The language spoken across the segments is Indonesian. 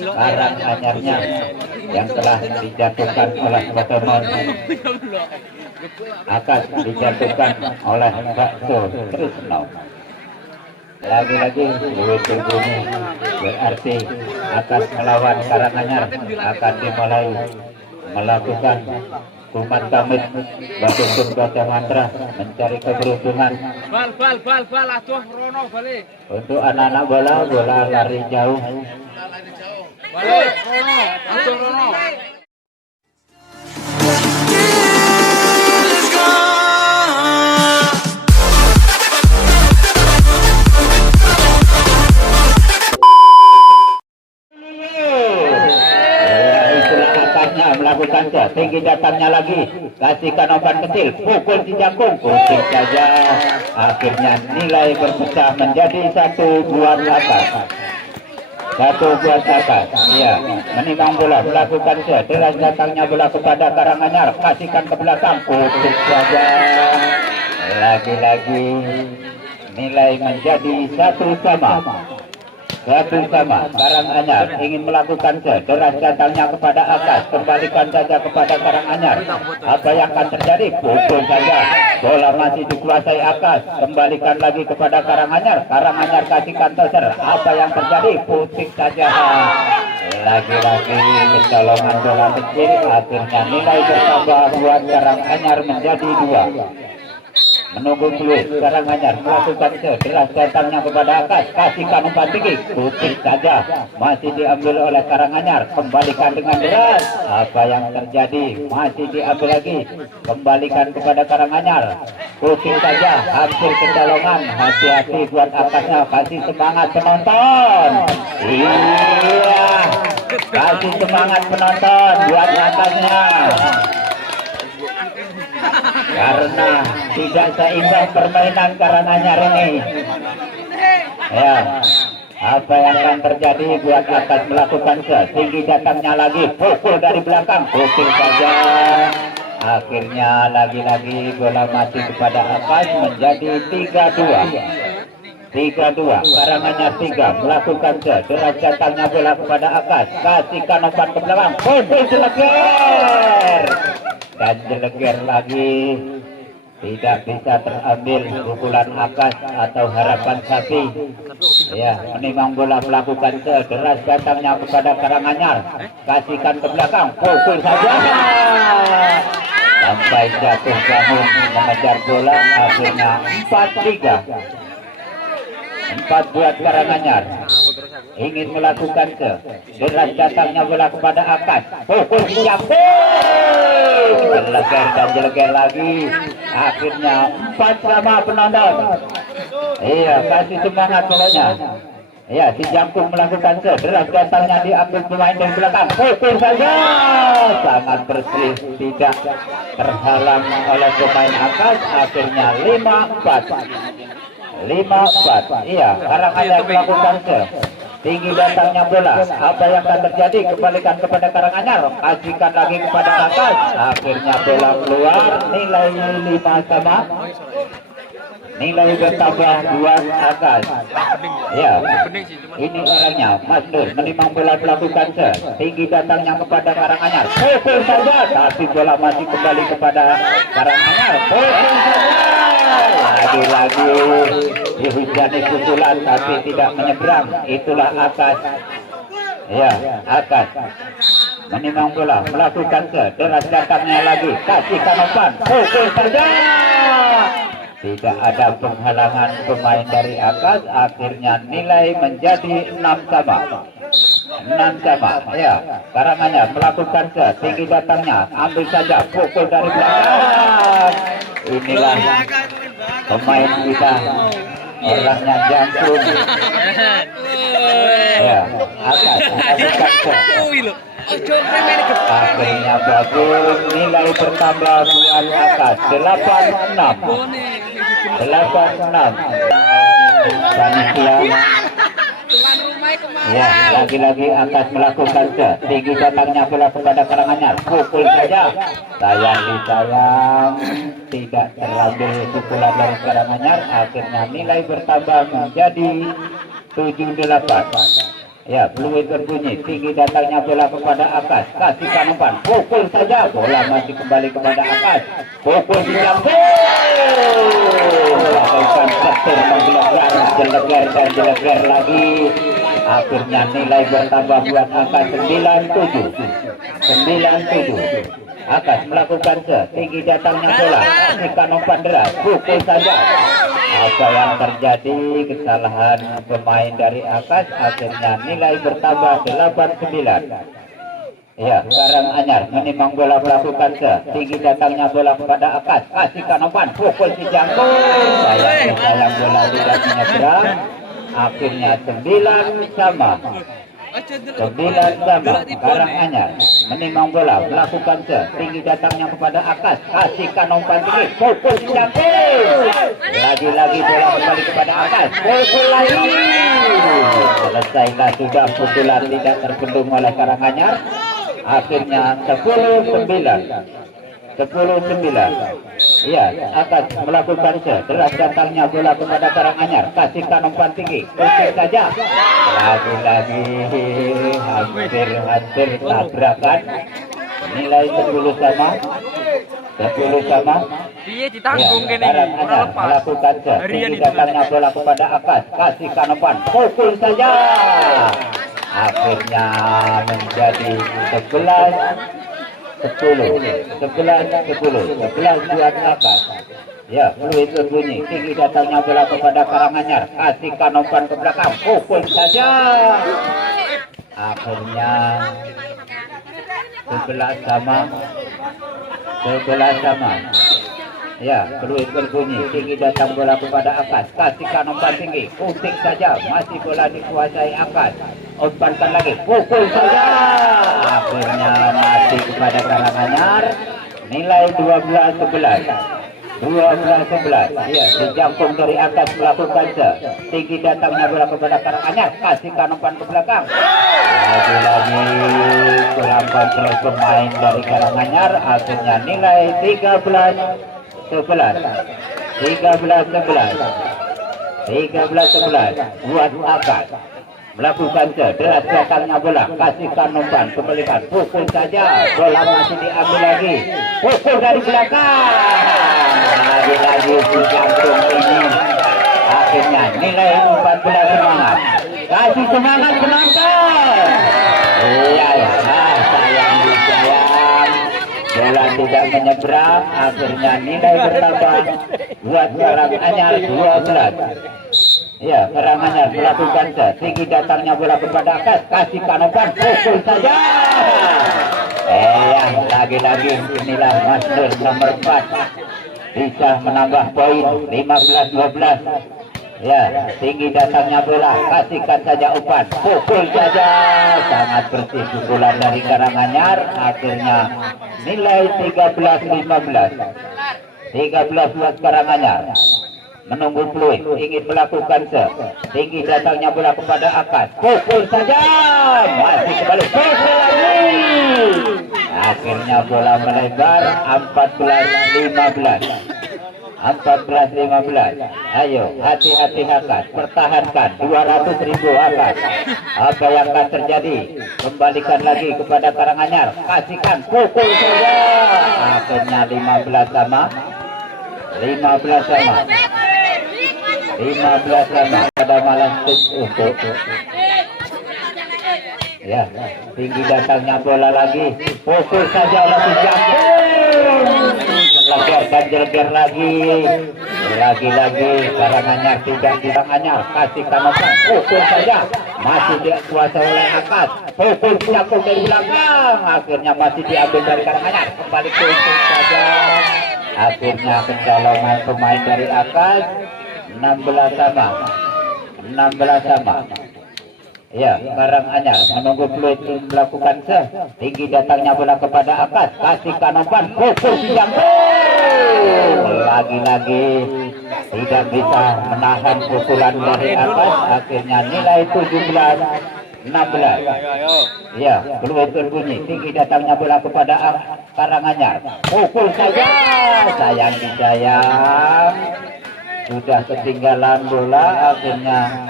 Karanganyarnya yang telah dijatuhkan oleh Batomon. Akan dijatuhkan oleh Bakso Trisno. Lagi-lagi duit ini berarti akan melawan Karanganyar, akan dimulai melakukan kumat kamit batu baca mantra mencari keberuntungan. Untuk anak-anak bola lari jauh. Balik, Rono. Melakukan tinggi datangnya lagi, kasihkan umpan kecil, pukul si jangkung, pusing saja. Akhirnya nilai berpecah menjadi 1 buat atas. 1 buat atas. Iya, menimbang bola, melakukan deras datangnya bola kepada Karanganyar, kasihkan ke belakang, pusing saja. Lagi-lagi nilai menjadi 1-sama. Karanganyar ingin melakukan deras datangnya kepada Akas, kembalikan saja kepada Karanganyar. Apa yang akan terjadi? Pukul saja, bola masih dikuasai Akas, kembalikan lagi kepada Karanganyar. Karanganyar kasihkan toser. Apa yang terjadi? Pusing saja. Lagi-lagi kecolongan bola kecil, akhirnya nilai bertambah buat Karanganyar menjadi 2. Menunggu peluit, Karanganyar melakukan deras datangnya kepada Akas, kasihkan umpan tinggi, putih saja, masih diambil oleh Karanganyar, kembalikan dengan deras. Apa yang terjadi? Masih diambil lagi, kembalikan kepada Karanganyar, putih saja, hampir kecolongan. Hati-hati buat Akasnya, kasih semangat penonton. Iya, kasih semangat penonton buat Akasnya. Karena tidak seimbang permainan Karanganyar ini. Ya, apa yang akan terjadi buat Akas melakukan tinggi datangnya lagi, pukul dari belakang, pusing saja. Akhirnya lagi-lagi bola masih kepada Akas, menjadi 3-2. 3-2, Karanganyar 3, melakukan deras datangnya bola kepada Akas, kasihkan umpan ke belakang, pukul jeleger. Dan jeleger lagi, tidak bisa terambil pukulan Akas atau harapan sapi. Ya, menimbang bola, melakukan deras datangnya kepada Karanganyar, kasihkan ke belakang, pukul saja sampai jatuh bangun mengejar bola. Akhirnya 4-3. 4 buat Karanganyar. Ingin melakukan deras datangnya bola kepada Akas, pukul siap, jeleger dan jeleger lagi. Akhirnya 4-sama penonton. Iya, kasih semangat pokoknya. Iya, si Jangkung melakukan deras datangnya, diambil pemain dari belakang, pukul saja, sangat bersih, tidak terhalang oleh pemain Akas. Akhirnya 5-4. 5-4. Iya, Karanganyar melakukan tinggi datangnya bola. Apa yang akan terjadi? Kembalikan kepada Karanganyar, kasihkan lagi kepada Akas. Akhirnya bola keluar, nilai 5-sama. Nilai bertambah 2 Akas. Ya, ini orangnya Mas Nur, menimbang bola melakukan tinggi datangnya kepada Karanganyar, pukul saja, tapi bola masih kembali kepada Karanganyar, pukul saja. Lagi-lagi dihujani pukulan tapi tidak menyeberang. Itulah Akas. Ya, Akas menimbang bola, melakukan deras datangnya lagi, kasihkan umpan, pukul saja. Tidak ada penghalangan pemain dari Akas. Akhirnya nilai menjadi 6-sama. 6-sama. Ya, Karanganyar melakukan tinggi datangnya, ambil saja, pukul dari belakang. Inilah pemain kita, orangnya Jangkung. Ya, Akas akhirnya bagus, nilai bertambah buat Akas 8-6. 8-6. Ya, lagi-lagi Akas melakukan tinggi datangnya bola kepada Karanganyar, pukul saja. Sayang disayang, tidak terambil pukulan dari Karanganyar. Akhirnya nilai bertambah menjadi 7-8. Ya, peluit berbunyi, tinggi datangnya bola kepada Akas, kasihkan umpan, pukul saja, bola masih kembali kepada Akas, pukul dijangkau, bagaikan petir menggelegar, jelegar dan jelegar lagi, akhirnya nilai bertambah buat Akas 97. Akas melakukan tinggi datangnya bola, kasihkan umpan deras, pukul saja. Apa yang terjadi, kesalahan pemain dari Akas, akhirnya nilai bertambah 89. Ya, Karanganyar menimang bola melakukan tinggi datangnya bola kepada Akas, kasihkan umpan, pukul si jangkau, sayang bola tidak menyeberang, akhirnya 9 sama. 9 sama. Karanganyar menimang bola melakukan tinggi datangnya kepada Akas, kasihkan umpan tinggi, pukul si jangkau, lagi-lagi bola kembali kepada Akas, pukul lagi, selesailah sudah, pukulan tidak terbendung oleh Karanganyar, akhirnya 10-9. Ya, Akas melakukan deras datangnya bola kepada Karanganyar, kasihkan umpan tinggi, pukul saja, lagi-lagi hampir tabrakan, nilai 10 sama. Iya ditanggung ya, Karanganyar melakukan tinggi datangnya bola kepada Akas, kasihkan umpan, pukul saja, akhirnya menjadi 11 buat Akas. Ya, peluit berbunyi, tinggi datangnya bola kepada Karanganyar, kasihkan umpan ke belakang, pukul saja, akhirnya 11 sama. Ya, peluit berbunyi, tinggi datang bola kepada Akas, kasihkan umpan tinggi, pusing saja, masih bola dikuasai Akas, umpankan lagi, pukul saja, akhirnya masih kepada Karanganyar, nilai 12-11. Ya, dijangkung dari Akas melakukan tinggi datangnya bola kepada Karanganyar, kasihkan umpan ke belakang, lagi-lagi kurang kontrol pemain dari Karanganyar, akhirnya nilai 13-11 buat Akas. Melakukan deras datangnya bola, kasihkan umpan, kembalikan, pukul saja, bola masih diambil lagi, pukul dari belakang, lagi-lagi si jantung ini, akhirnya nilai 14 semangat, kasih semangat penonton. Iya, sayang bola tidak menyeberang, akhirnya nilai bertambah buat Karanganyar 12. Ya, Karanganyar melakukan tinggi datangnya bola kepada Akas, kasihkan umpan, pukul saja. Ya, lagi-lagi inilah Mas Nur nomor 4 bisa menambah poin 15-12. Ya, tinggi datangnya bola, kasihkan saja umpan, pukul saja, sangat bersih pukulan dari Karanganyar, akhirnya nilai 13-15 buat Karanganyar. Menunggu peluit, ingin melakukan tinggi datangnya bola kepada Akas, pukul saja, masih kembali, pukul lagi, akhirnya bola melebar 14-15. Ayo, hati-hati Akas, pertahankan 200.000 Akas. Apa yang akan terjadi? Kembalikan lagi kepada Karanganyar, kasihkan, pukul saja, akhirnya 15 sama. Pada malam untuk ya, tinggi datangnya bola lagi, pukul saja, lagi jangkung, jelegar dan jelegar lagi, Karanganyar tidak Karanganyar, kasihkan umpan, pukul saja, masih dikuasai oleh Akas, pukul jangkung dari belakang, akhirnya masih diambil dari Karanganyar, kembali pukul saja, akhirnya kecolongan pemain dari Akas. 16 sama. Ya, Karanganyar menunggu peluit melakukan tinggi datangnya bola kepada Akas, kasihkan umpan, pukul jangkung, lagi-lagi tidak bisa menahan pukulan dari Akas, akhirnya nilai 17-16. Ya, peluit berbunyi, tinggi datangnya bola kepada Karanganyar, pukul saja, sayang, sudah ketinggalan bola, akhirnya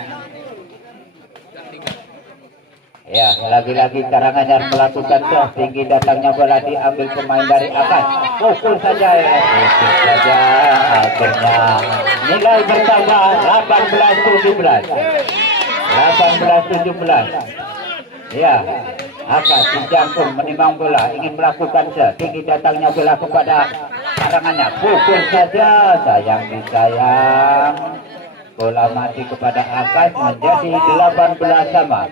Ya, lagi-lagi Karanganyar melakukan cross, tinggi datangnya bola diambil pemain dari atas, pukul saja ya, pukul saja, akhirnya nilai bertambah 18-17. 18-17. Ya, akas si Jangkung menimang bola, ingin melakukan tinggi datangnya bola kepada Karanganyar, pukul saja, sayang disayang, bola mati kepada Akas, menjadi 18 sama.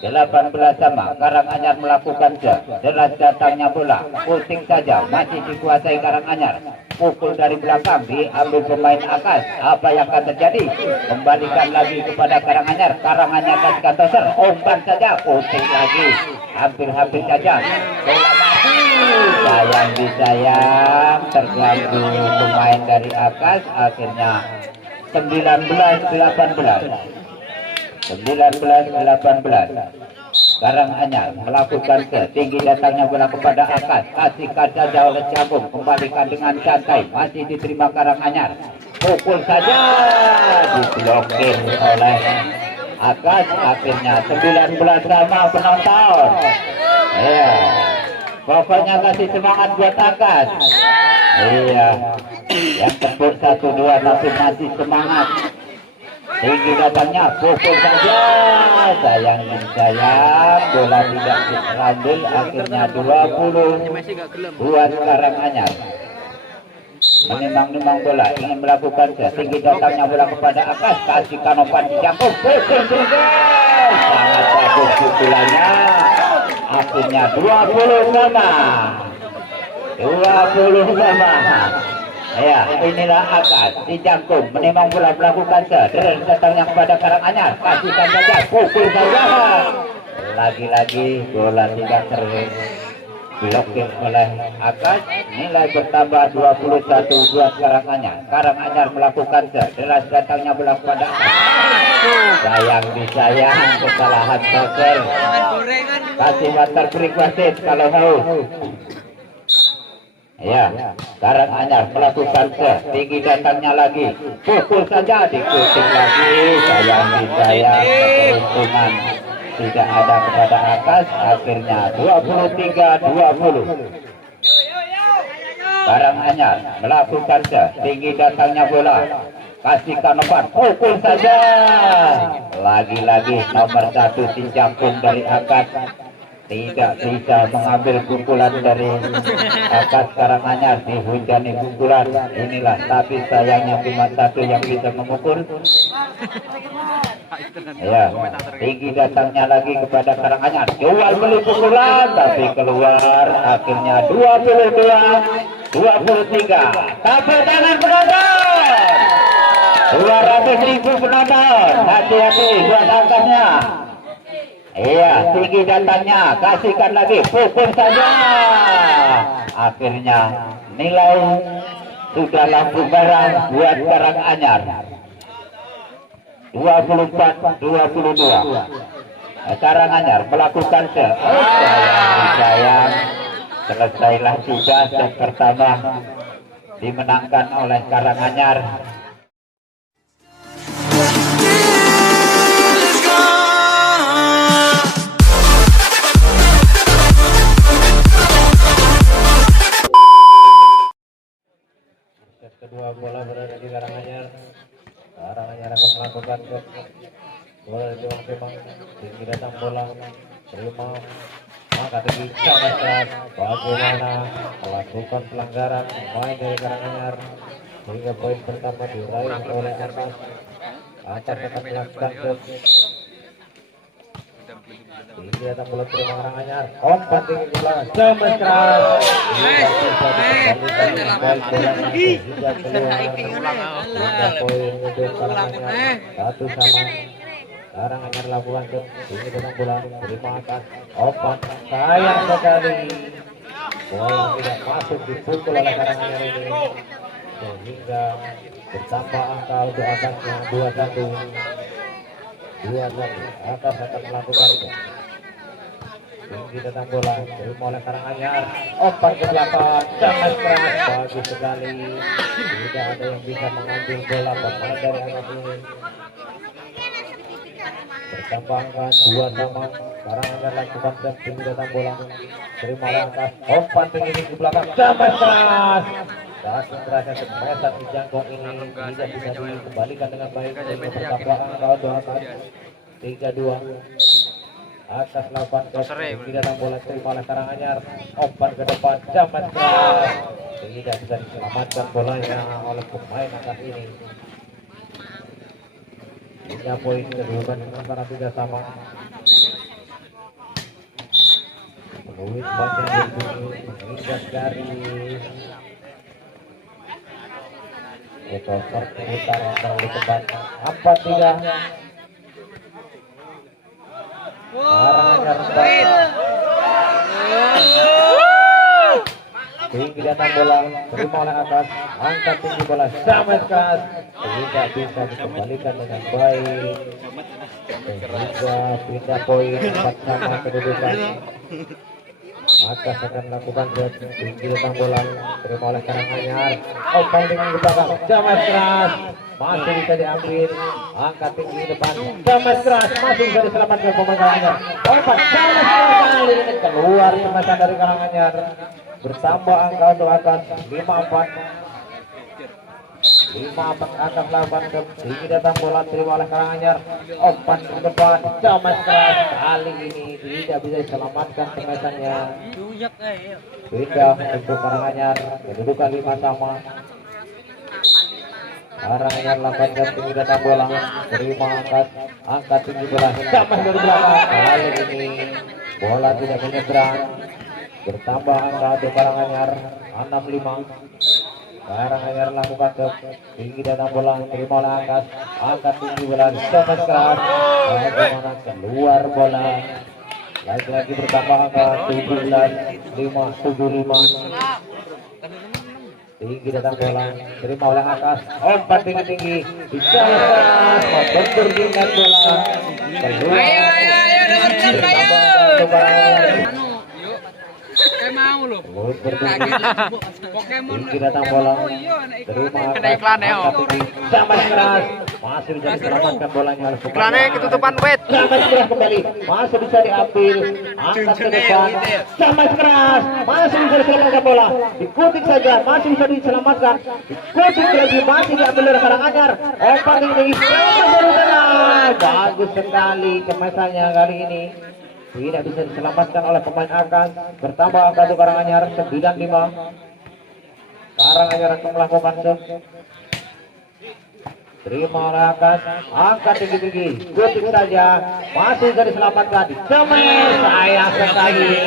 18 sama. Karanganyar melakukan deras datangnya bola, pusing saja, masih dikuasai Karanganyar, pukul dari belakang diambil pemain Akas. Apa yang akan terjadi? Kembalikan lagi kepada Karanganyar. Karanganyar kasihkan toser, umpan saja, pusing lagi, hampir-hampir saja bola mati, sayang disayang, terganggu pemain dari Akas. Akhirnya 19-18. 19-18. Karanganyar melakukan tinggi datangnya bola kepada Akas, kasihkan saja oleh Jangkung, kembalikan dengan santai, masih diterima Karanganyar, pukul saja, diblokir oleh Akas. Akhirnya 19 sama penonton. Iya, pokoknya kasih semangat buat Akas. Iya, yang tepuk 1-2 tapi masih semangat. Tinggi datangnya, pukul saja, sayang bola tidak diambil. Akhirnya 20 buat Karanganyar. Menimang-nimang bola, ingin melakukan tinggi datangnya bola kepada Akas, kasih kanopan Jangkung, pukul juga, sangat bagus pukulannya. Akhirnya 20 sama. 20 sama. Ya, inilah Akas di Jangkung menimang bola, melakukan deras datangnya kepada Karanganyar, kasihkan saja, pukul saja, lagi-lagi bola tidak terblokir oleh Akas. Nilai bertambah 21 buat Karanganyar. Karanganyar melakukan deras datangnya bola kepada Akas, sayang disayang, kesalahan poker, kasih water break wasit kalau haus. Ya, Karanganyar melakukan tinggi datangnya lagi, pukul saja, dikucing lagi, sayang disayang, keuntungan tidak ada kepada Akas. Akhirnya 23-20. Karanganyar melakukan tinggi datangnya bola, kasihkan umpan, pukul saja, lagi-lagi nomor 1 si Jangkung dari Akas tidak bisa mengambil pukulan dari Akas. Karanganyar dihujani pukulan, inilah, tapi sayangnya cuma 1 yang bisa memukul. Ya, tinggi datangnya lagi kepada Karanganyar, jual beli pukulan tapi keluar. Akhirnya 22-23. Tepuk tangan penonton, 200.000 penonton, hati-hati buat Akasnya. Iya, tinggi datangnya, kasihkan lagi, pukul saja. Akhirnya nilai sudah lampu merah buat Karanganyar, 24-22. Karanganyar melakukan sayang, selesailah sudah set pertama dimenangkan oleh Karanganyar. Kedua bola berada di Karanganyar. Karanganyar akan melakukan bola di Timang, tinggi datang bola, terima, maka bisa saat bagaimana melakukan pelanggaran pemain dari Karanganyar sehingga poin pertama diraih oleh Akas. Akas akan melakukan tinggi datang bola, terima Karanganyar, umpan tinggi bola, semestras poin untuk Karanganyar 1 sama. Karanganyar lakukan tinggi datang bola, terima Akas, umpan sayang sekali, bola tidak masuk, dipukul oleh Karanganyar ini sehingga bertambah angka untuk Akasnya 21. Akas akan melakukan tinggi datang bola, terima oleh Karanganyar, umpan ke belakang, sangat keras, bagus sekali, tidak ada yang bisa mengambil bola pemain dari Akas ini. tambah angka 2 sama. Karanganyar lakukan dan tinggi datang bola. Terima langkah umpan tinggi di belakang. Sampai keras. Langsung terasa semesan di jangkung ini tidak bisa dikembalikan dengan baik. Tambah angka 3-2. Atas lawan tinggi datang bola terima oleh Karanganyar. Umpan ke depan. Sampai keras. Tidak bisa diselamatkan bolanya oleh pemain angkat ini. Punya poin kedudukan sementara 3 sama. Peluit panjang berbunyi menginjak garis. Itu perputaran yang terlalu cepat. 4-3. Karanganyar tinggi datang bola terima oleh atas, angkat tinggi bola sama keras, tidak bisa dikembalikan dengan baik sehingga pindah poin 4 sama kedudukan. Atas akan melakukan set tinggi datang bola terima oleh Karanganyar, umpan tinggi ke belakang sama keras, masih bisa diambil, angkat tinggi depan sama keras, masih bisa diselamatkan pemain Karanganyar, umpan sama keras kali ini keluar semasa dari Karanganyar. Bertambah angka untuk atas 5-4 akan lawan ke tinggi datang bola terima oleh Karanganyar, umpan ke depan sama keras kali ini tidak bisa diselamatkan pemainnya. Pindah untuk Karanganyar kedudukan 5 sama. Karanganyar lakukan ke tinggi datang bola terima angkat tinggi bola sama dari belakang kali ini bola tidak menyeberang. Bertambah angka untuk Karanganyar 6-5. Karanganyar lakukan ke tinggi datang bola terima oleh angkat tinggi bola sama keras, bagaimana keluar bola. Lagi-lagi bertambah angka 17-5. Tinggi datang bola terima oleh umpan tinggi bisa keras membentur dinding bola keluar. Mau lo. Tinggi datang bola terima sama keras masih bisa diselamatkan bolanya. Iklannya ketutupan wet. Sama keras kembali masih bisa diambil, angkat ke depan sama keras masih bisa diselamatkan bola, ikuti saja masih bisa diselamatkan, ikuti lagi masih diambil oleh Karanganyar, umpan tinggi bagus sekali kemasannya kali ini. Tidak bisa diselamatkan oleh pemain akan. Bertambah angka untuk Karanganyar 9-5. Karanganyar akan melakukan set. Terima oleh akas, angkat tinggi-tinggi, ikuti saja, masih bisa diselamatkan. Cemer, sayang sekali.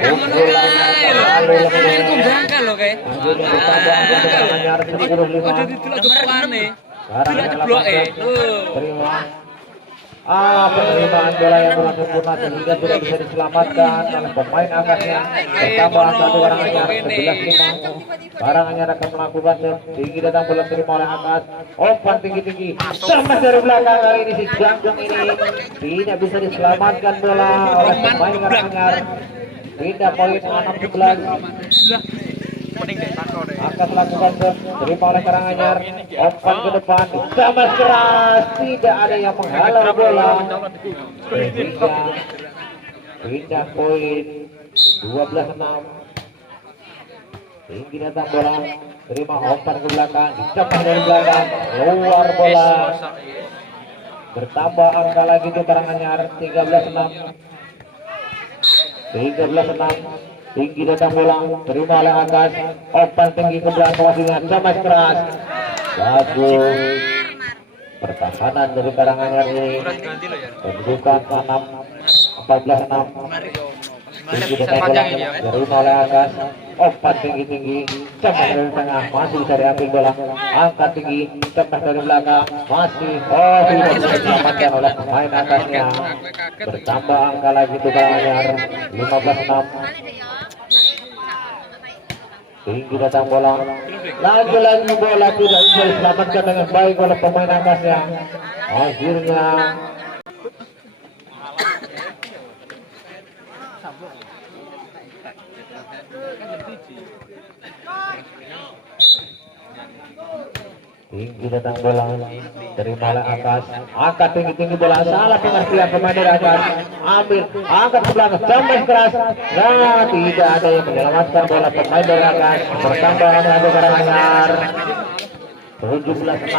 Pukulan terlalu lemah. Akhirnya bertambah angka untuk Karanganyar 10-5. Karanganyar melakukan set. Terima. Penerimaan bola yang kurang sempurna sehingga tidak bisa diselamatkan oleh pemain angkatnya. Bertambah angka Karanganyar 11-5. Karanganyar akan melakukan set tinggi datang bola terima oleh angkat, umpan tinggi-tinggi sama dari belakang kali ini si jangkung ini tidak bisa diselamatkan bola oleh pemain Karanganyar. Pindah poin 6-11. Akan melakukan set terima oleh Karanganyar, umpan ke depan sama keras tidak ada yang menghalau bola sehingga pindah poin 12-6. Tinggi datang bola terima umpan ke belakang dicepat dari belakang keluar bola. Bertambah angka lagi untuk Karanganyar 13-6. Tinggi datang bola terima oleh atas, umpan tinggi ke belakang wasilnya sama keras bagus. Pertahanan dari Karanganyar ini kedudukan 14-6. Tinggi datang bola terima oleh atas, umpan tinggi-tinggi cepat dari tengah masih bisa diambil bola, angkat tinggi cepat dari belakang masih tidak bisa diselamatkan oleh pemain atasnya. Bertambah angka lagi untuk Karanganyar 15-6. Tinggi datang bola lagi-lagi bola tidak bisa diselamatkan dengan baik oleh pemain atasnya. Akhirnya tinggi datang bola, terima oleh Akas, angkat tinggi bola, salah pengertian pemain dari Akas, ambil, angkat ke belakang, jambes keras, nah tidak ada yang menyelamatkan bola pemain dari Akas, bertambah Rangga Karanganyar, 17-6.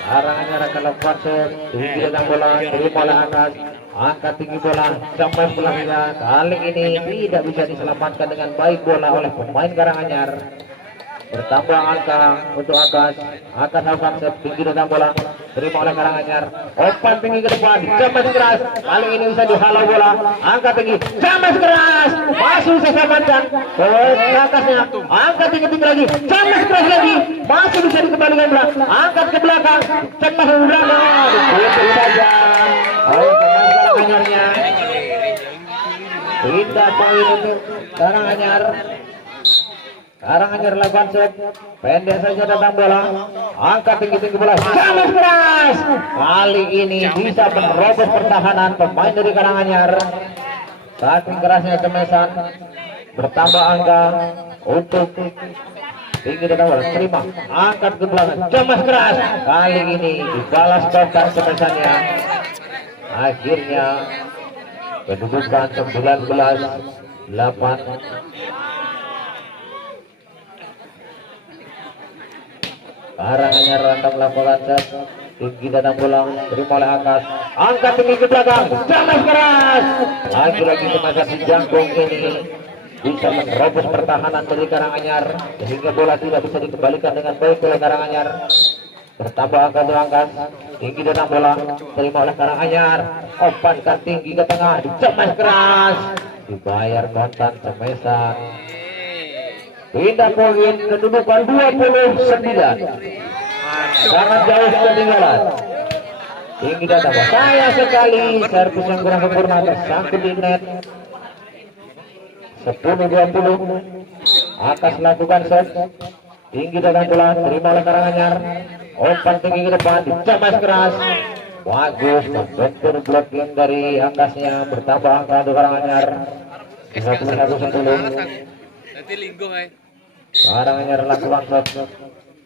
Karanganyar akan lakukan shot, tinggi datang bola, terima oleh Akas, angkat tinggi bola, jambes belakangnya, kali ini tidak bisa diselamatkan dengan baik bola oleh pemain Karanganyar. Bertambah angka untuk Akas lakukan set tinggi datang bola, terima oleh Karanganyar, umpan tinggi ke depan, jambes keras, kali ini bisa dihalau bola, angkat tinggi, jambes keras, masih bisa selamatkan, Akasnya, angkat tinggi lagi, jambes keras lagi, masih bisa dikembalikan bola, angkat ke belakang, cepat ke belakang, itu saja, Karanganyarnya, tidak poin untuk Karanganyar. Karanganyar lakukan set, pendek saja datang bola, angkat tinggi bola, jambes keras, kali ini bisa menerobos pertahanan pemain dari Karanganyar. Saking kerasnya cemesan, bertambah angka untuk tinggi datang bola, terima, angkat ke belakang, jambes keras, kali ini dibalas kontak cemesannya. Akhirnya kedudukan 19-8. Karanganyar random melakukan set, tinggi datang bola, terima oleh Akas, angkat tinggi ke belakang, jambes keras, lagi-lagi tenaga si Jangkung ini bisa menerobos pertahanan dari Karanganyar sehingga bola tidak bisa dikembalikan dengan baik oleh Karanganyar. Bertambah angka untuk Akas, tinggi datang bola, terima oleh Karanganyar, umpankan tinggi ke tengah, jambes keras, dibayar kontan cemesan. Pindah poin kedudukan 29. Sangat jauh ketinggalan. Tinggi datang bola, sayang sekali servis yang kurang sempurna tersangkut di net. 10-20. Akas lakukan set, tinggi datang bola, terima oleh Karanganyar, umpan tinggi ke depan, jambes keras, bagus, membentur blocking dari Akasnya. Bertambah angka untuk Karanganyar 51-10. Nanti linggung Karanganyar lakukan shot,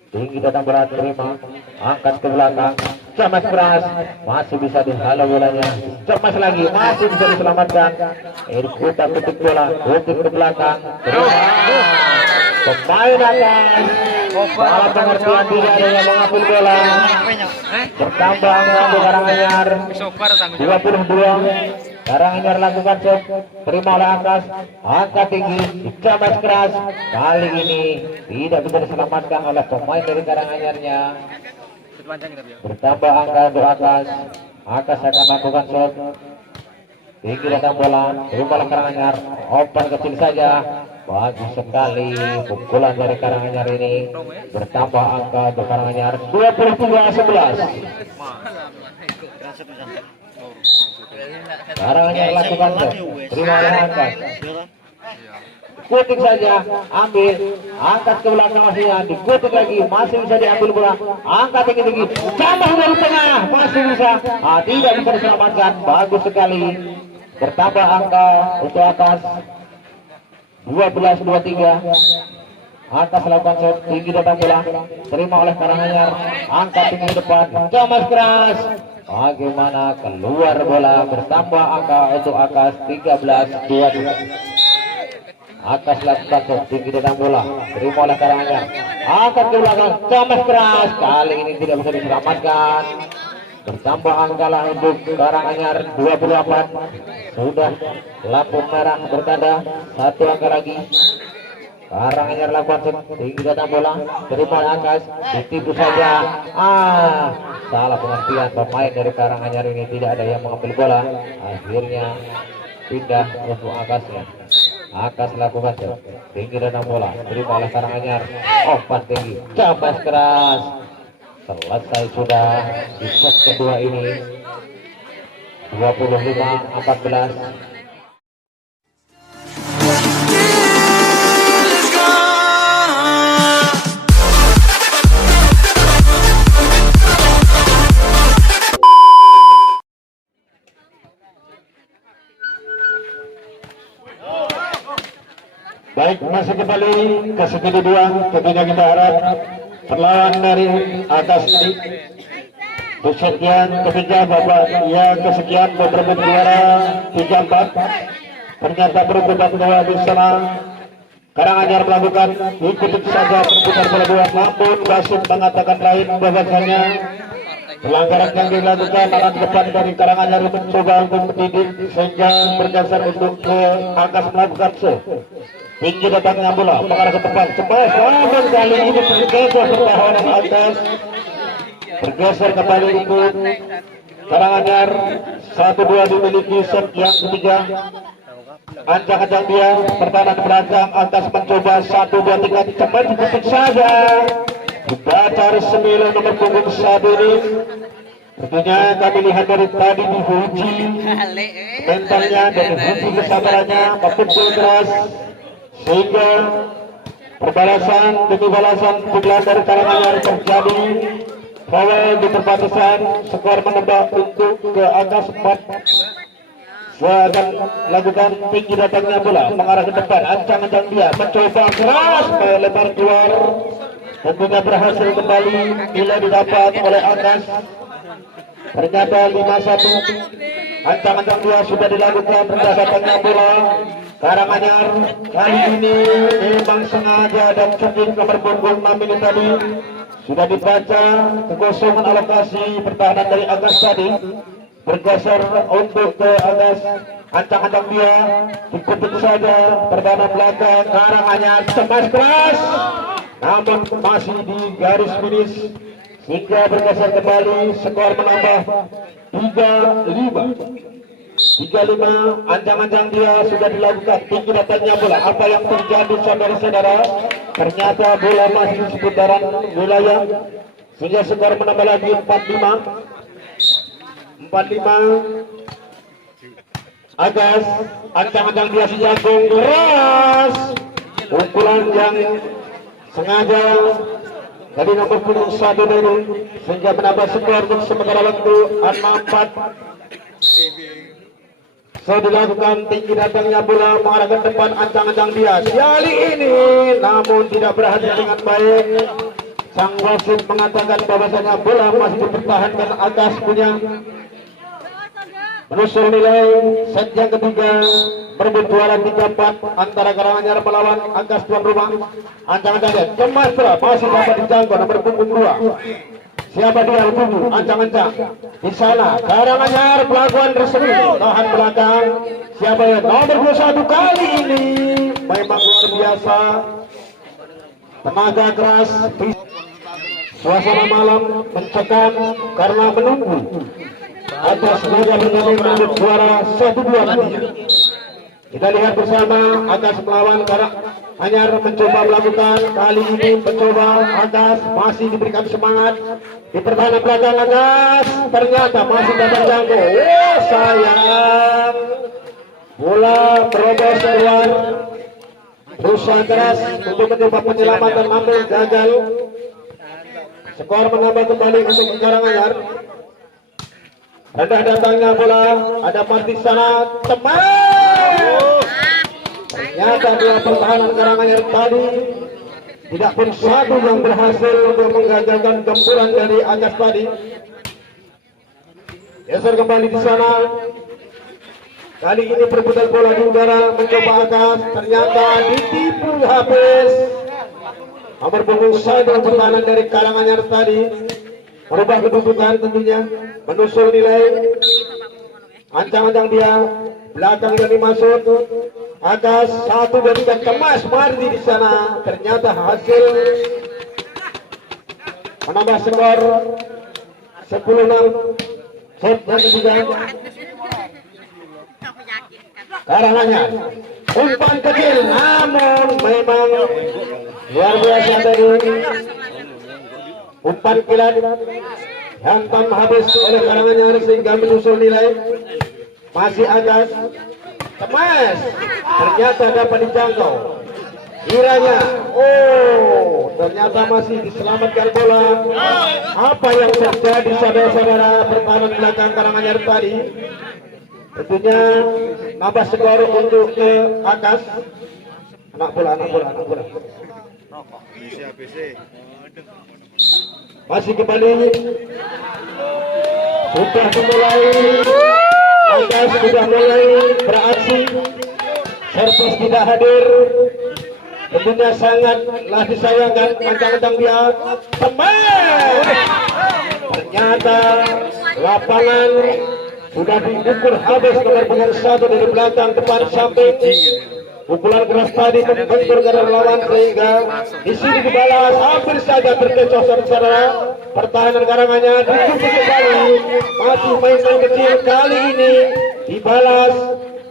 tinggi datang bola, terima, angkat ke belakang, jambes keras, masih bisa dihalau bolanya, jambes lagi, masih bisa diselamatkan. Ini putar tutup bola, tutup ke belakang, terima, pemain Akas, salah pengertian, tidak ada yang mengambil bola. Bertambah angka untuk Karanganyar 22. Karanganyar lakukan shot, terima oleh Akas, angkat tinggi, jambes keras, kali ini tidak bisa diselamatkan oleh pemain dari Karanganyarnya. Bertambah angka untuk Akas akan lakukan shot, tinggi datang bola, terima oleh Karanganyar, umpan kecil saja, bagus sekali pukulan dari Karanganyar ini. Bertambah angka untuk Karanganyar 23-11. Karanganyar lakukan set, terima oleh Akas, kutik saja, ambil, angkat ke belakang, masih dikutik lagi, masih bisa diambil bola, angkat tinggi, jambah dari tengah, masih bisa, tidak bisa diselamatkan, bagus sekali. Bertambah angka untuk Akas 12-23. Akas lakukan shot, tinggi datang bola, terima oleh Karanganyar, angkat tinggi depan, jambes keras, bagaimana keluar bola. Bertambah angka untuk Akas 13-22. Akas lakukan shot, tinggi datang bola, terima oleh Karanganyar, angkat ke belakang, jambes keras, kali ini tidak bisa diselamatkan. Bertambah angka lah untuk Karanganyar 28. Sudah lampu merah bertanda, satu angka lagi. Karanganyar lakukan shot, tinggi datang bola, terima oleh Akas, ditipu saja. Salah pengertian pemain dari Karanganyar ini, tidak ada yang mengambil bola. Akhirnya pindah untuk Akasnya. Akas lakukan shot, tinggi datang bola, terima oleh Karanganyar, umpan tinggi, jambes keras. Selesai sudah di set kedua ini, 25-14. Baik, masih kembali ke segi kedua. Tentunya kita harap perlawanan dari atas ini. Kesekian ketiga Bapak ya kesekian beberapa juara 3-4. Ternyata berukuran kedua di sana. Karanganyar melakukan ikuti saja perputaran bola dua, namun wasit mengatakan lain bahwasanya pelanggaran yang dilakukan arah depan dari Karanganyar mencoba untuk mendidik sehingga bergeser untuk ke atas melakukan tinggi datangnya bola mengarah ke depan cepat, namun kali ini bergeser pertahanan atas bergeser kembali untuk Karanganyar 1-2 dimiliki set yang ketiga. Ancang-ancang dia pertahanan belakang atas mencoba 1-2-3 cepat diketik saja dibaca sembilan nomor punggung satu ini. Tentunya kami lihat dari tadi diuji mentalnya dan diuji kesabarannya memukul keras sehingga perbalasan demi balasan pukulan dari Karanganyar terjadi. Foul di perbatasan, skor menembak untuk ke atas 4. Saya akan lakukan tinggi datangnya bola mengarah ke depan, ancang-ancang dia mencoba keras melebar keluar, tentunya berhasil kembali bila didapat oleh Akas. Ternyata 5-1. Ancang-ancang dia sudah dilakukan rendah datangnya bola. Karanganyar kali ini memang sengaja dan cerdik nomor punggung 6 ini tadi sudah dibaca kekosongan alokasi pertahanan dari Akas tadi. Bergeser untuk ke atas, ancang-ancang dia ikuti saja pertahanan belakang Karanganyar cemas keras, namun masih di garis finish sehingga bergeser kembali, skor menambah 3-5. Ancang-ancang dia sudah dilakukan tinggi datangnya bola. Apa yang terjadi saudara-saudara? Ternyata bola masih di seputaran wilayah sehingga skor menambah lagi 4-5. Agas, ancang-ancang dia si jagung keras, pukulan yang sengaja dari nomor punggung 1 ini sehingga menambah skor untuk sementara waktu 6-4. So dilakukan tinggi datangnya bola mengarah ke depan, ancang-ancang dia kali ini namun tidak berhasil dengan baik. Sang wasit mengatakan bahwasanya bola masih dipertahankan Agas punya. Menyusul nilai set yang ketiga berebut juara 3-4 antara Karanganyar melawan Agas tuan rumah. Ancang-ancang cemas masih dapat dijangkau nomor punggung 2. Siapa dia tunggu ancang-ancang di sana. Karanganyar pelakuan resmi tahan belakang. Siapa yang nomor 21 kali ini memang luar biasa, tenaga keras. Suasana malam mencekam karena menunggu atas semoga menjadi juara 1-2 nantinya. Kita lihat bersama Agas melawan Karanganyar mencoba melakukan kali ini mencoba Agas masih diberikan semangat di pertahanan belakang. Agas ternyata masih dapat jangkau. Oh sayang, bola terobos keluar. Berusaha keras untuk mencoba penyelamatan namun gagal. Skor menambah kembali untuk Karanganyar. Rendah datangnya bola, ada Marti sana, teman. Ternyata dua pertahanan Karanganyar tadi tidak pun satu yang berhasil untuk menggagalkan gempuran dari Agas tadi. Geser kembali di sana. Kali ini perebutan bola di udara mencoba Agas, ternyata ditipu habis. Nomor punggung 1 pertahanan dari Karanganyar tadi merubah kedudukan tentunya, menyusul nilai. Ancang-ancang dia belakang yang masuk. Agas 1-2-3 kemas Mardi di sana. Ternyata hasil menambah skor 10-6. Set yang ketiga. Karanganyar umpan kecil namun memang luar biasa tadi. Umpan kilat hantam habis oleh Karanganyar sehingga menyusul nilai. Masih Agas kemas, ternyata dapat dijangkau. Kiranya, oh ternyata masih diselamatkan bola. Apa yang terjadi saudara-saudara pertahanan belakang Karanganyar tadi? Tentunya nambah skor untuk ke Agas. Anak bola. Masih kembali. Sudah dimulai. Agas sudah mulai beraksi. Servis tidak hadir. Tentunya sangatlah disayangkan. Ancang-ancang dia teman. Ternyata lapangan sudah diukur habis nomor punggung 1 dari belakang depan samping. Pukulan keras tadi membentur garis lawan sehingga di sini dibalas hampir saja terkecoh saudara. Pertahanan Karanganyar ditutup kembali. Masih main-main kecil kali ini dibalas.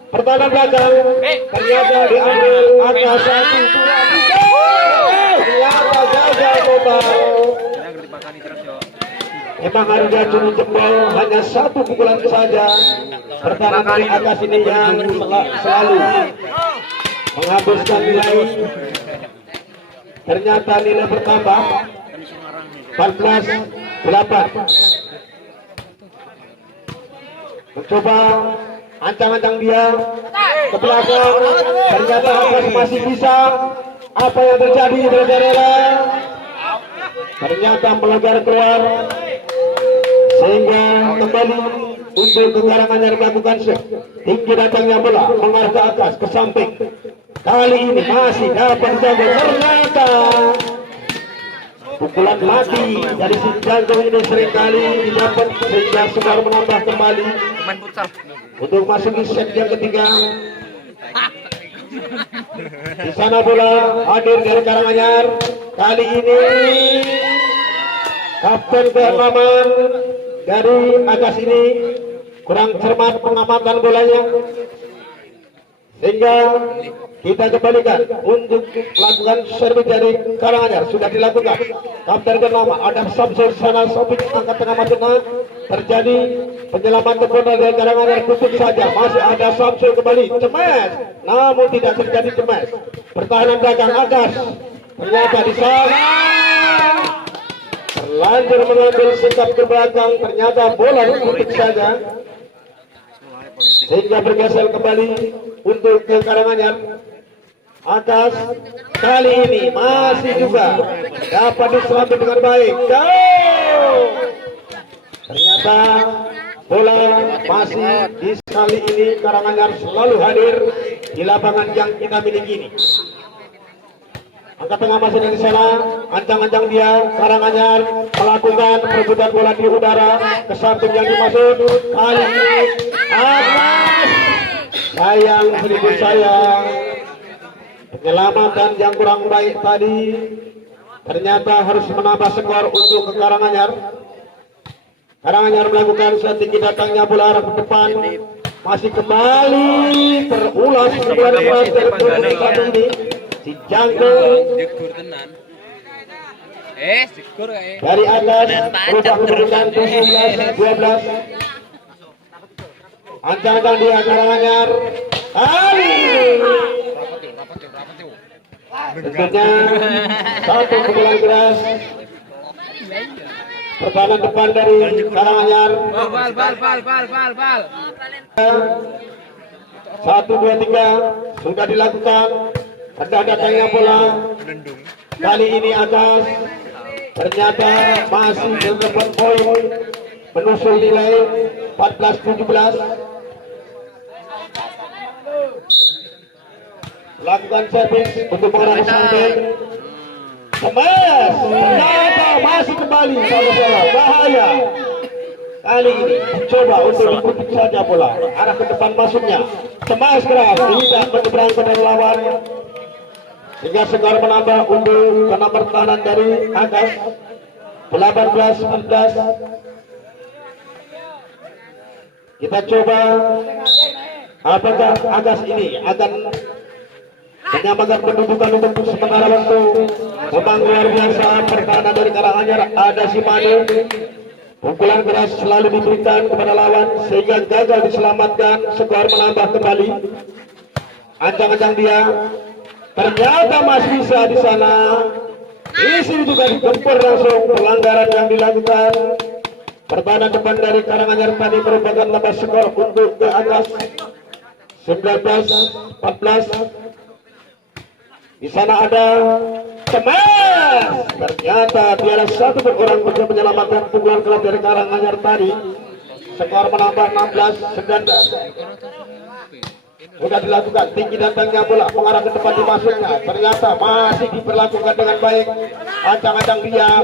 Pertahanan belakang ternyata diambil angka 1, 2, 3. Ternyata gagal total. Memang harus diacungi jempol, hanya 1 pukulan saja. Pertahanan dari atas ini yang selalu menghabiskan nilai. Ternyata nilai bertambah 14-8. Mencoba ancang-ancang dia ke belakang. Ternyata Akas masih bisa. Apa yang terjadi saudara? Ternyata melanggar keluar sehingga kembali untuk ke Karanganyar melakukan tinggi datangnya bola mengarah ke atas ke samping. Kali ini masih dapat dijaga. Ternyata pukulan mati dari si Jantung ini seringkali didapat sehingga Sekar menambah kembali untuk masuk di set yang ketiga. Di sana bola hadir dari Karanganyar. Kali ini kapten keenaman dari Agas ini kurang cermat pengamatan bolanya sehingga kita kembalikan untuk melakukan servis dari Karanganyar. Sudah dilakukan kapten keenaman ada Samsul sana Sopik angkat tengah masuknya. Terjadi penyelamatan bola dari Karanganyar tutup saja. Masih ada Samsul kembali cemas, namun tidak terjadi cemas. Pertahanan belakang Agas ternyata di sana terlanjur mengambil sikap ke belakang. Ternyata bola tutup saja sehingga bergeser kembali untuk ke Karanganyar. Atas kali ini masih juga dapat diselamatkan dengan baik. Ternyata bola masih di kali ini Karanganyar selalu hadir di lapangan yang kita miliki ini. Angkat tengah masih di sana, ancang-ancang dia Karanganyar melakukan perebutan bola di udara ke samping yang dimaksud. Kali ini Agas sayang sedikit sayang penyelamatan yang kurang baik tadi. Ternyata harus menambah skor untuk ke Karanganyar. Karanganyar melakukan setinggi datangnya bola arah ke depan. Masih kembali terulas pukulan keras dari punggung 1 ini. Si Jantung dari atas berubah kedudukan 17-12. Ancang-ancang dia Karanganyar kali ini tentunya 1 pukulan keras. Pertahanan depan dari Karanganyar. Bal. 1, 2, 3 sudah dilakukan. Ada datangnya bola. Kali ini atas ternyata masih mendapat poin menyusul nilai 14-17. Lakukan servis untuk mengarah samping. Cemas, ternyata masih kembali saudara, bahaya. Kali ini coba untuk diputus saja bola arah ke depan masuknya. Cemas keras tidak menyeberangkan dari lawan sehingga Sekar menambah untuk karena pertahanan dari Agas 18-14. Kita coba apakah Agas ini akan menyamakan kedudukan untuk sementara waktu. Memang luar biasa pertahanan dari Karanganyar. Ada si Manu, pukulan keras selalu diberikan kepada lawan sehingga gagal diselamatkan. Skor menambah kembali. Ancang-ancang dia ternyata masih bisa di sana. Isi juga digempur langsung pelanggaran yang dilakukan. Pertahanan depan dari Karanganyar tadi merupakan lebih skor untuk ke atas 19-14. Di sana ada Cemas. Ternyata tiada satu pun orang bisa menyelamatkan pukulan kelas dari Karanganyar tadi. Skor menambah 16-19. Sudah dilakukan tinggi datangnya bola mengarah ke depan dimasuknya. Ternyata masih diperlakukan dengan baik. Ancang-ancang dia.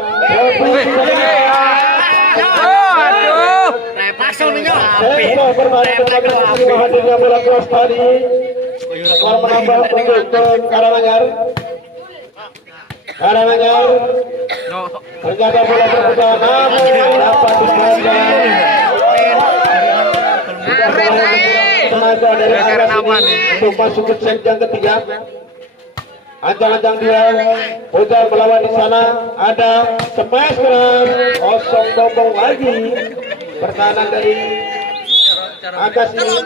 Aduh. Langsung nih Tempo berbalik kepada hadirnya bola cross tadi. Skor menambah untuk ke Karanganyar. Karanganyar. Ternyata bola berputar namun dapat dijaga. Tenaga dari atas ini untuk masuk ke set yang ketiga. Ancang-ancang dia udah melawan di sana ada smash keras kosong dobong lagi pertahanan dari Akas ini.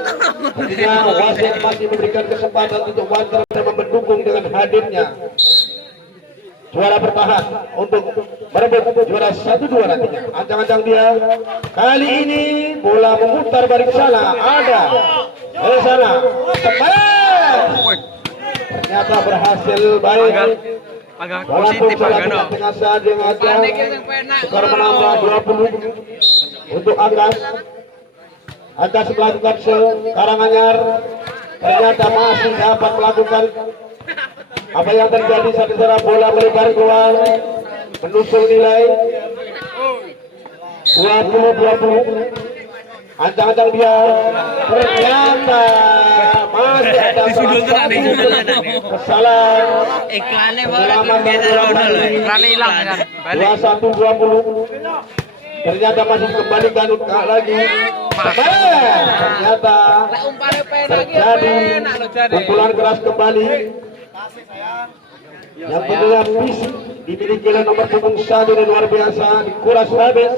Artinya wasit masih memberikan kesempatan untuk Wanter dan mendukung dengan hadirnya juara bertahan untuk merebut juara 1-2 nantinya. Ancang-ancang dia kali ini bola memutar balik sana ada dari sana smash. Ternyata berhasil baik. Agak Walaupun positif agak no. tengah saja aja skor menambah 20 untuk Akas. Akas melakukan Karanganyar ternyata masih dapat melakukan apa yang terjadi saat secara bola melebar keluar menusul nilai 20-20. Ancang-ancang dia ternyata masih ada kesalahan. iklannya Iklannya hilang kan. Balik. 21-20. Ternyata masih dikembalikan lagi. Ternyata terjadi pukulan keras kembali. Yang tentunya fisik dimiliki oleh nomor punggung 1 dan luar biasa dikuras habis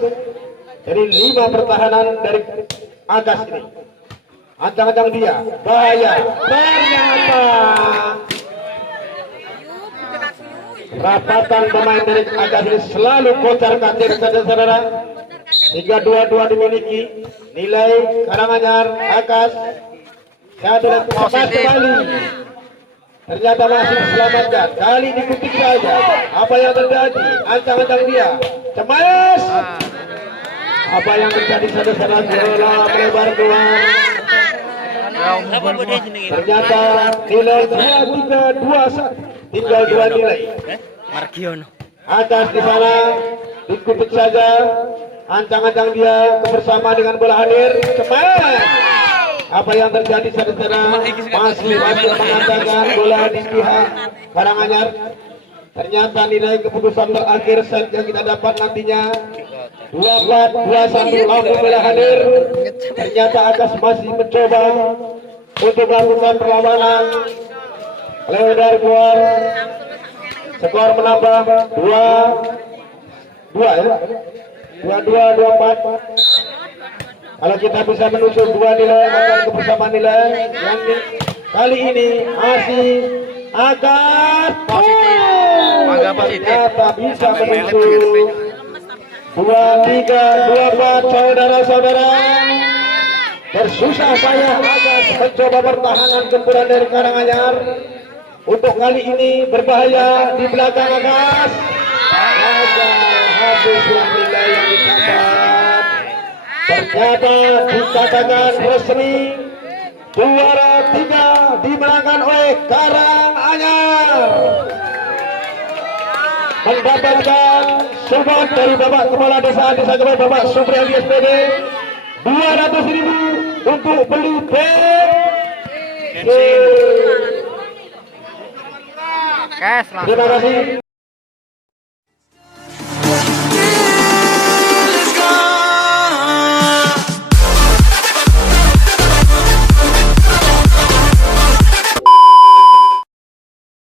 dari 5 pertahanan dari Akas ini. Ancang-ancang dia bahaya. Ternyata rapatan pemain dari Akas ini selalu kocar kacir saudara-saudara. 3-2-2 dimiliki. Nilai Karanganyar Akas 1 kembali. Ternyata masih diselamatkan. Kali ini kutik saja. Apa yang terjadi? Ancang-ancang dia. Cemas. Apa yang terjadi saudara-saudara? Bola melebar keluar. Ternyata nilai 3-2-1. Tinggal 2 nilai. Margiono. Atas di sana dikutik saja. Ancang-ancang dia kebersamaan dengan bola hadir. Cemas. Apa yang terjadi saudara? Masih mengatakan bola di pihak Karanganyar. Ternyata nilai keputusan terakhir set yang kita dapat nantinya 24-21 langsung bola hadir. Ternyata Akas masih mencoba untuk melakukan perlawanan. Lebar keluar. Skor menambah 2-2 ya. 22-24. Kalau kita bisa menusuk 2 nilai maka kebersamaan nilai yang kali ini masih agak positif. Ternyata bisa menusuk 2-3-2-4 saudara-saudara. Bersusah payah Akas mencoba pertahanan gempuran dari Karanganyar. Untuk kali ini berbahaya di belakang Akas. Habis nilai yang dicatat. Ternyata dikatakan resmi juara 3 dimenangkan oleh Karanganyar. Mendapatkan support dari Bapak Kepala Desa Bapak Supriadi SPD 200.000 untuk beli bensin. Cash langsung. Terima kasih.